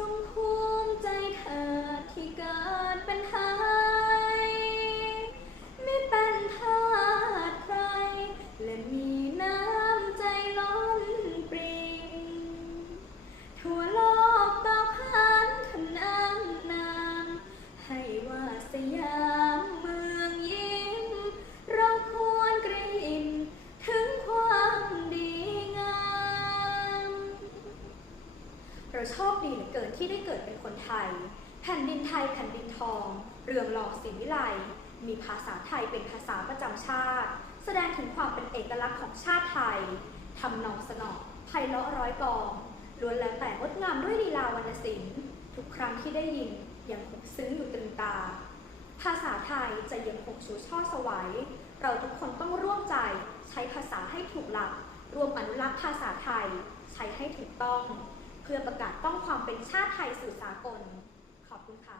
จงภูมิใจเธอที่เกิดเป็นไทย ไม่เป็นทาสใคร และมีน้ำใจล้นปริงทั่วโลก เราโชคดีเหลือเกินที่ได้เกิดเป็นคนไทย แผ่นดินไทยแผ่นดินทอง เรืองรองศรีวิไลมีภาษาไทยเป็นภาษาประจำชาติ แสดงถึงความเป็นเอกลักษณ์ของชาติไทยทำนองสนอไพเราะร้อยกองล้วนแล้วแต่งดงามด้วยลีลาวรรณศิลป์ทุกครั้งที่ได้ยินยังคงซึ้งอยู่ตึงตา ภาษาไทยจะยังคงชูช่อสวัย เราทุกคนต้องร่วมใจใช้ภาษาให้ถูกหลักรวมอนุรักษ์ภาษาไทย ใช้ให้ถูกต้อง เพื่อประกาศต้องความเป็นชาติไทยสู่สากล ขอบคุณค่ะ